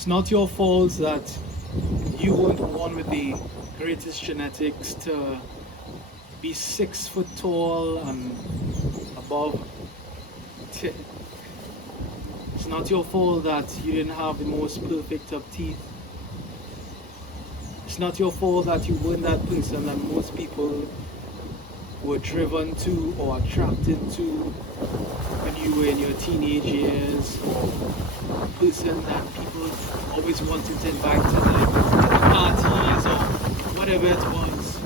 It's not your fault that you weren't born with the greatest genetics to be 6 foot tall and above. It's not your fault that you didn't have the most perfect of teeth. It's not your fault that you weren't that person that most people were driven to or attracted to when you were in your teenage years, or person that people always wanted to invite to like parties or whatever it was.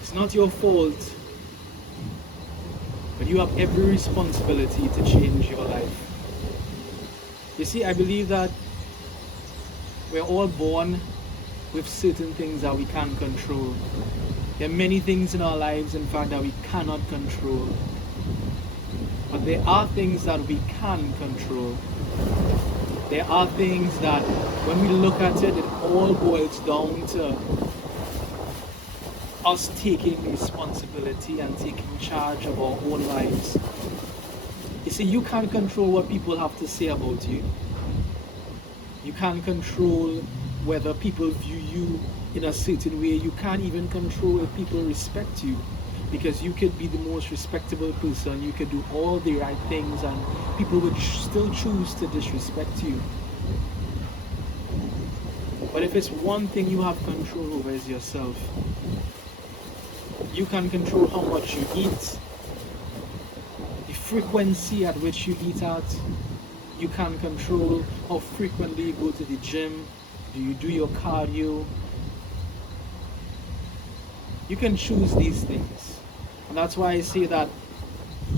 It's not your fault, but you have every responsibility to change your life. You see, I believe that we're all born with certain things that we can't control. There are many things in our lives, in fact, that we cannot control. But there are things that we can control. There are things that, when we look at it, it all boils down to us taking responsibility and taking charge of our own lives. You see, you can't control what people have to say about you. You can't control whether people view you in a certain way. You can't even control if people respect you, because you could be the most respectable person, you could do all the right things, and people would still choose to disrespect you. But if it's one thing you have control over, is yourself. You can control how much you eat, the frequency at which you eat at. You can control how frequently you go to the gym. Do you do your cardio? You can choose these things. And that's why I say that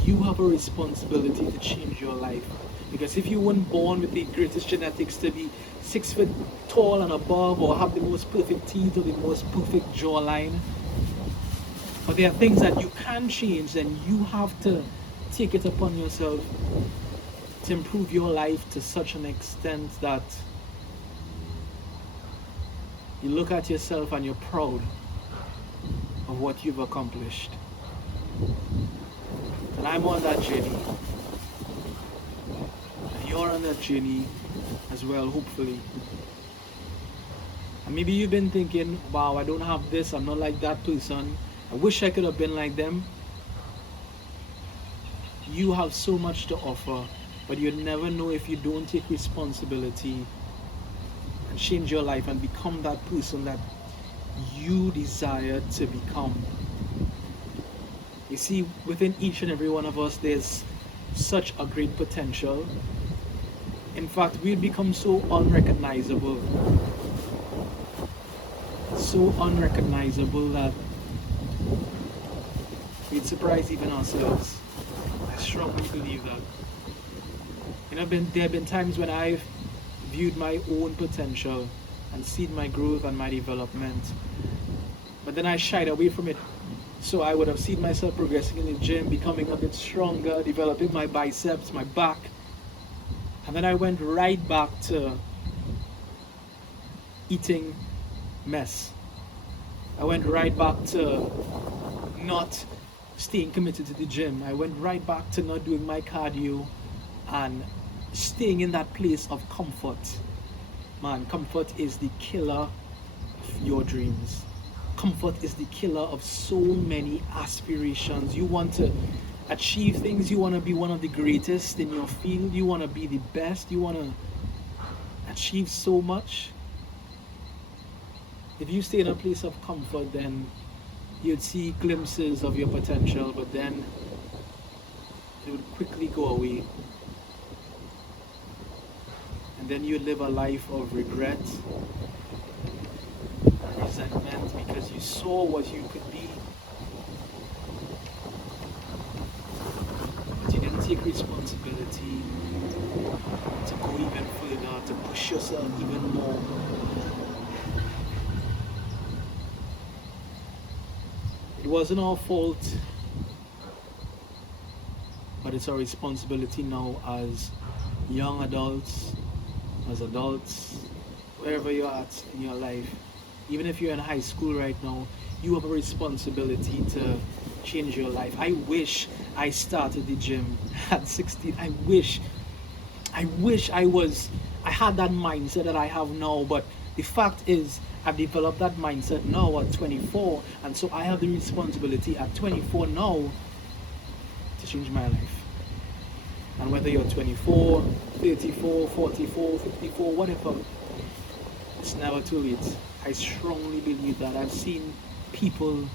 you have a responsibility to change your life. Because if you weren't born with the greatest genetics to be 6 foot tall and above, or have the most perfect teeth or the most perfect jawline, but there are things that you can change, then you have to take it upon yourself to improve your life to such an extent that you look at yourself and you're proud of what you've accomplished. And I'm on that journey. And you're on that journey as well, hopefully. And maybe you've been thinking, wow, I don't have this, I'm not like that person. I wish I could have been like them. You have so much to offer, but you'll never know if you don't take responsibility and change your life and become that person that you desire to become. You see, within each and every one of us, there's such a great potential. In fact, we'll become so unrecognizable. So unrecognizable that we'd surprise even ourselves. I strongly believe that. You know, there have been times when I've viewed my own potential and seen my growth and my development, but then I shied away from it. So I would have seen myself progressing in the gym, becoming a bit stronger, developing my biceps, my back, and then I went right back to eating mess. I went right back to not staying committed to the gym. I went right back to not doing my cardio and staying in that place of comfort. Man, comfort is the killer of your dreams. Comfort is the killer of so many aspirations. You want to achieve things, you want to be one of the greatest in your field, you want to be the best, you want to achieve so much. If you stay in a place of comfort, then you'd see glimpses of your potential, but then it would quickly go away. And then you live a life of regret and resentment because you saw what you could be, but you didn't take responsibility to go even further, to push yourself even more. It wasn't our fault, but it's our responsibility now as young adults, as adults, wherever you're at in your life. Even if you're in high school right now, you have a responsibility to change your life. I wish I started the gym at 16. I wish I wish I had that mindset that I have now, but the fact is, I've developed that mindset now at 24, and so I have the responsibility at 24 now to change my life. And whether you're 24, 34, 44, 54, whatever, it's never too late. I strongly believe that. I've seen people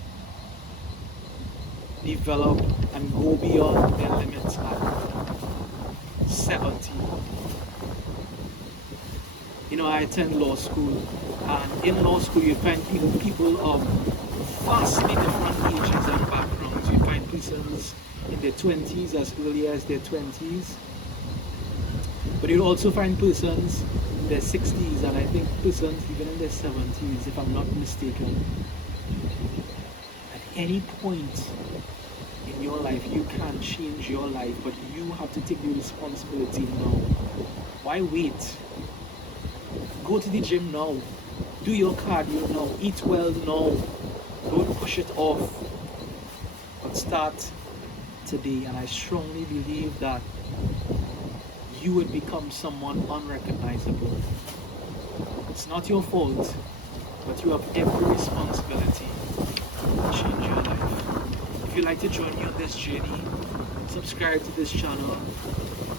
develop and go beyond their limits at 70. You know, I attend law school, and in law school you find people of vastly different ages and backgrounds. You find persons in their 20s, as early as their 20s, but you'll also find persons in their 60s, and I think persons even in their 70s, if I'm not mistaken. At any point in your life, you can change your life, but you have to take the responsibility now. Why wait? Go to the gym now. Do your cardio now. Eat well now. Don't push it off. But start today. And I strongly believe that you would become someone unrecognizable. It's not your fault, but you have every responsibility to change your life. If you'd like to join me on this journey, subscribe to this channel,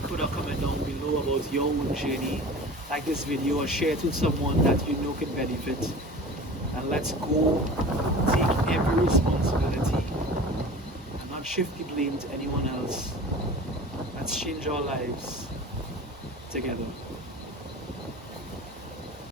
put a comment down below about your own journey. Like this video or share it with someone that you know can benefit. And let's go take every responsibility and not shift the blame to anyone else. Let's change our lives together.